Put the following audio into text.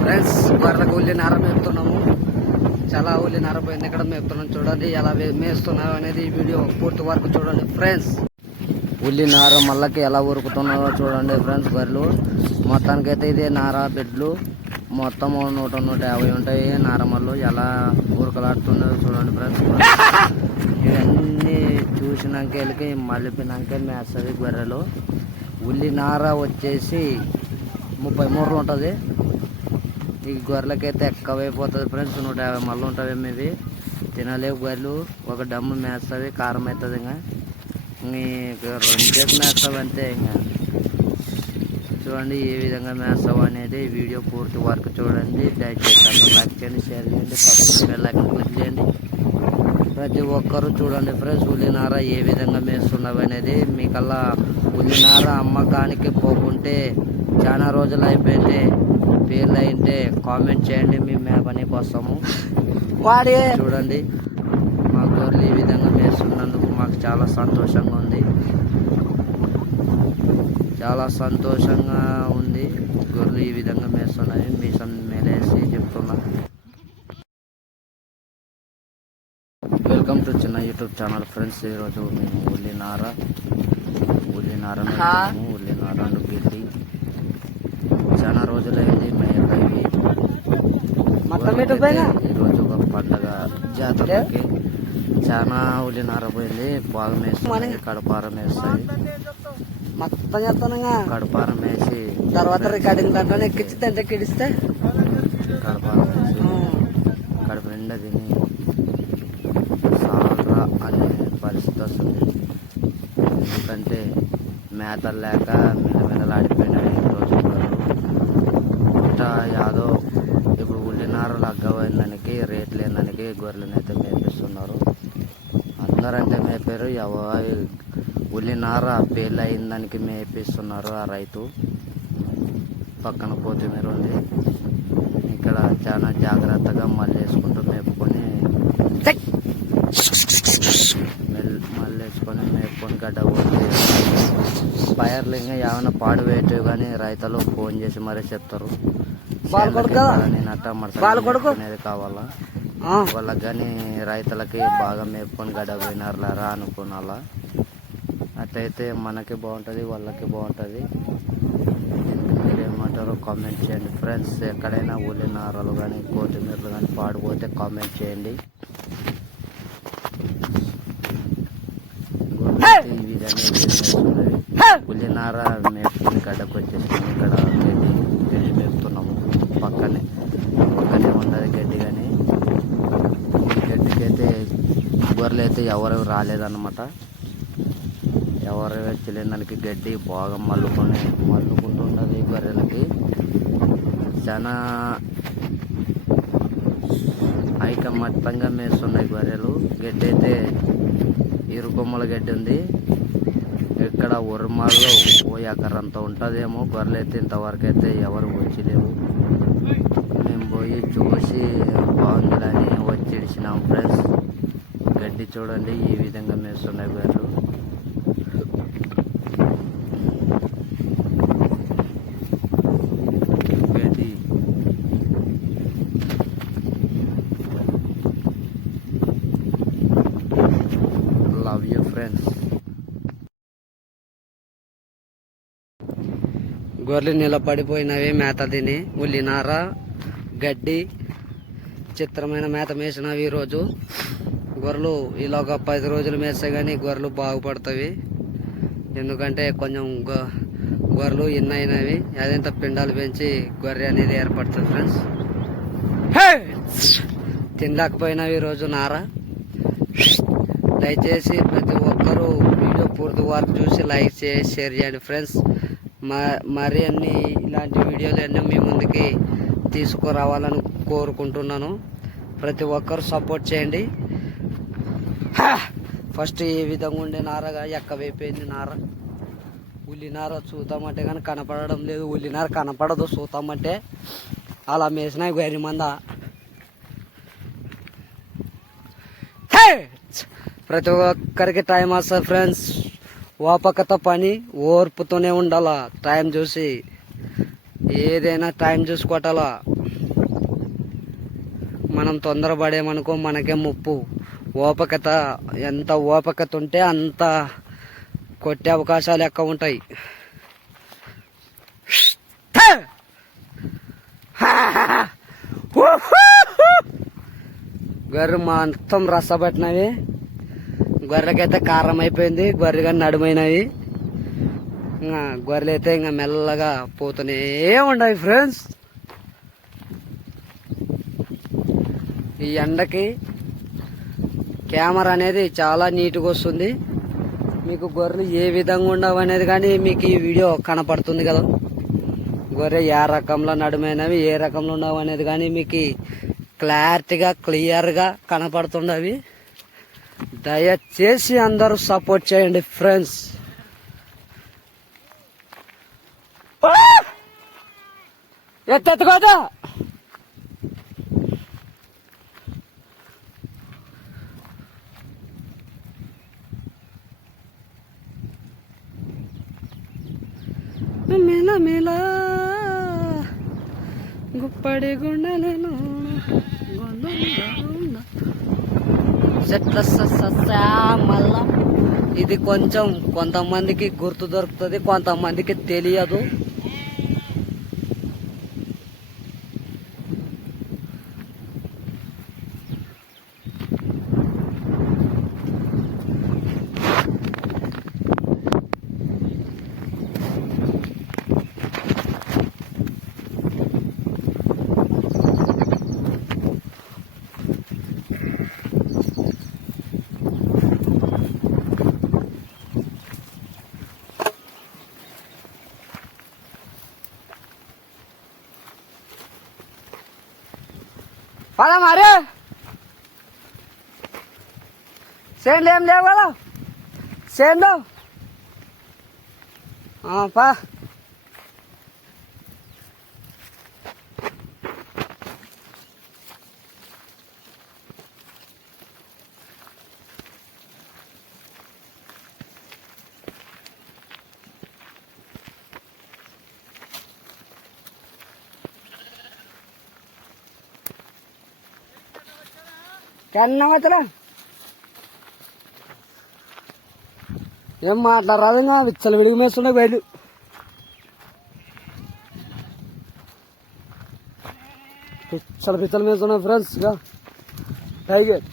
Friends గొర్రెలకు ఉల్లి నార మేపుతున్నాము. చాలా ఉల్లి నార పోయింది. ఇక్కడ మేపుతున్నాం. చూడండి ఎలా మేస్తున్నావు అనేది ఈ వీడియో పూర్తి వరకు చూడండి ఫ్రెండ్స్. ఉల్లి నార మళ్ళకి ఎలా ఉరుకుతున్నారో చూడండి ఫ్రెండ్స్. గొర్రెలు మొత్తానికైతే ఇదే నార బెడ్లు మొత్తం 100-150 ఉంటాయి. నారమల్లు ఎలా ఉరకలాడుతుందో చూడండి ఫ్రెండ్స్. ఇవన్నీ చూసినాక వెళ్ళి మలిపినాక మేస్తుంది గొర్రెలు. ఉల్లి నార వచ్చేసి 33 ఉంటుంది. ఈ గొర్రెలకైతే ఎక్కువైపోతుంది ఫ్రెండ్స్. 150 మళ్ళీ ఉంటుంది. ఇవి తినలేవు గొర్రెలు. ఒక డమ్ము మేస్తుంది, కారం అవుతుంది. ఇంకా 2 చేసి మేస్తావు అంతే. ఇంకా చూడండి ఏ విధంగా మేస్తావు అనేది వీడియో పూర్తి వరకు చూడండి. దయచేసి లైక్ చేయండి, షేర్ చేయండి, పక్కన బెల్ ఐకాన్ క్లిక్ చేయండి. ప్రతి ఒక్కరూ చూడండి ఫ్రెండ్స్ ఉల్లినార ఏ విధంగా మేస్తున్నావు అనేది. మీకల్లా ఉల్లినార అమ్మకానికి పోకుంటే చాలా రోజులు అయిపోయింది, పేర్లు అయింటే కామెంట్ చేయండి, మేము మేపనికి వస్తాము. చూడండి మా గొర్రెలు ఈ విధంగా మేస్తున్నందుకు మాకు చాలా సంతోషంగా ఉంది. చాలా సంతోషంగా ఉంది. గొర్రెలు ఈ విధంగా మేస్తున్నాయి. మీసం మేలేసి చెప్తున్నా. వెల్కమ్ టు చిన్న యూట్యూబ్ ఛానల్ ఫ్రెండ్స్. ఈరోజు మేము ఉల్లినార గడ్డి చాలా రోజులైంది మేకవి. ఈరోజు ఒక పండగ జాతరకి చాలా ఉల్లినార పోయింది. బాగా మేస్తుంది. కడపారం వేస్తాయి. కడపారం వేసి తర్వాత రికార్డింగ్ దాంట్లో ఎక్కించి కిడిస్తే కడపారం వేసి కడుపు నిండా తిని సాలరా అనే పరిస్థితి వస్తుంది. ఎందుకంటే మేతలు లేక మిలమిలలాడిపోయినాయి రోజు. ఇట్లా యాదో ఇప్పుడు ఉల్లినార లగ్గపోయిందానికి రేట్ లేదానికి గొర్రెలను అయితే మేపిస్తున్నారు. అందరంటే మేపారు. ఉల్లినార పేర్లు అయిన దానికి మేపిస్తున్నారు ఆ రైతు. పక్కన కొత్తిమీర ఉంది. ఇక్కడ చాలా జాగ్రత్తగా మళ్ళీ వేసుకుంటూ మేపుకొని గడ్డ పోతే పైర్లు ఇంకా ఏమైనా పాడు వేయటం కానీ రైతులు ఫోన్ చేసి మరీ చెప్తారు. అనేది కావాలా వాళ్ళకి కానీ రైతులకి బాగా మేపుకొని గడ్డ పోయినారులారా అనుకున్నాలా. అట్లయితే మనకి బాగుంటుంది, వాళ్ళకి బాగుంటుంది. మీరేమంటారో కామెంట్ చేయండి ఫ్రెండ్స్. ఎక్కడైనా ఉల్లినారలు కానీ కొత్తిమీరలు కానీ పాడిపోతే కామెంట్ చేయండి. ఈ విధంగా ఉల్లినార మేపుకొని గడ్డకు వచ్చేసాము. ఇక్కడ గడ్డి మేపుతున్నాము. పక్కనే ఉన్నది గడ్డి. కానీ గడ్డికైతే గొర్రెలు అయితే ఎవరు రాలేదన్నమాట. ఎవరు తెలియదానికి గడ్డి బాగా మల్లుకుంటున్నది గొర్రెలకి. చాలా ఐకమత్యంగా మేస్తున్నాయి గొర్రెలు. గడ్డి అయితే ఇరుకొమ్మల గడ్డి ఉంది. ఇక్కడ ఉరుమాల్లో ఓ ఎకరంత ఉంటుందేమో. గొర్రెలు అయితే ఇంతవరకు అయితే ఎవరు వచ్చిలేవు. మేము పోయి చూసి బాగుందని వచ్చి ఇడిచినాం ఫ్రెండ్స్. గడ్డి చూడండి ఈ విధంగా మేస్తున్నాయి గొర్రెలు. గడ్డి లవ్ యూ ఫ్రెండ్స్. గొర్రెలు నిలబడిపోయినవి మేత తిని. ఉల్లినార గడ్డి చిత్రమైన మేత మేసినవి. ఈరోజు గొర్రెలు ఇలా ఒక 10 రోజులు మేస్తాయి కానీ గొర్రెలు బాగుపడతాయి. ఎందుకంటే కొంచెం గొర్రెలు అయినవి అదంత పిండాలు పెంచి గొర్రె అనేది ఏర్పడుతుంది ఫ్రెండ్స్. తినలేకపోయినవి ఈరోజు నార. దయచేసి ప్రతి ఒక్కరూ వీడియో పూర్తి వరకు చూసి లైక్ చేసి షేర్ చేయండి ఫ్రెండ్స్. మరి అన్ని ఇలాంటి వీడియోలు అన్నీ మీ ముందుకి తీసుకురావాలని కోరుకుంటున్నాను. ప్రతి ఒక్కరు సపోర్ట్ చేయండి. ఫస్ట్ ఏ విధంగా ఉండే నారగా ఎక్కవైపోయింది నార. ఉల్లినార చూద్దామంటే కానీ కనపడడం లేదు. ఉల్లినార కనపడదు చూద్దామంటే. అలా మేసినాయి గొర్రె మంద. ప్రతి ఒక్కరికి టైం వస్తుంది ఫ్రెండ్స్. ఓపికతో పని ఓర్పుతోనే ఉండాలా. టైం చూసి ఏదైనా టైం చూసుకోవటాలా. మనం తొందరపడేమనుకో మనకే ముప్పు. ఓపికత ఎంత ఓపికత ఉంటే అంత కొట్టే అవకాశాలు ఎక్కువ ఉంటాయి. గొర్రె మొత్తం రసపట్టినవి. గొర్రెకైతే కారం అయిపోయింది, గొర్రె కానీ నడుమైనవి. ఇంకా గొర్రెలు అయితే ఇంకా మెల్లగా పోతూనే ఉండవు ఫ్రెండ్స్. ఈ ఎండకి కెమెరా అనేది చాలా నీట్గా వస్తుంది. మీకు గొర్రెలు ఏ విధంగా ఉండవు అనేది కానీ మీకు ఈ వీడియో కనపడుతుంది కదా. గొర్రె ఏ రకంలో నడుమైనవి ఏ రకంలో ఉండవు అనేది కానీ మీకు క్లారిటీగా క్లియర్గా కనపడుతుండవి. దయచేసి అందరూ సపోర్ట్ చేయండి ఫ్రెండ్స్. ఎత్తెత్తుకోదా మేలా మేలా గుప్పడి గుండెలను మళ్ళా ఇది కొంచెం కొంతమందికి గుర్తు దొరుకుతుంది, కొంతమందికి తెలియదు. పదా మరి చేనులు ఏం లేవు కదా, చేనులు పా. కన్నవతలా ఏం మాట్లాడరాదు, ఇంకా విచ్చలు విడిగి మేస్తుండే బయలు. పిచ్చలు పిచ్చలు మేస్తున్నాయి ఫ్రెండ్స్. ఇక టైగర్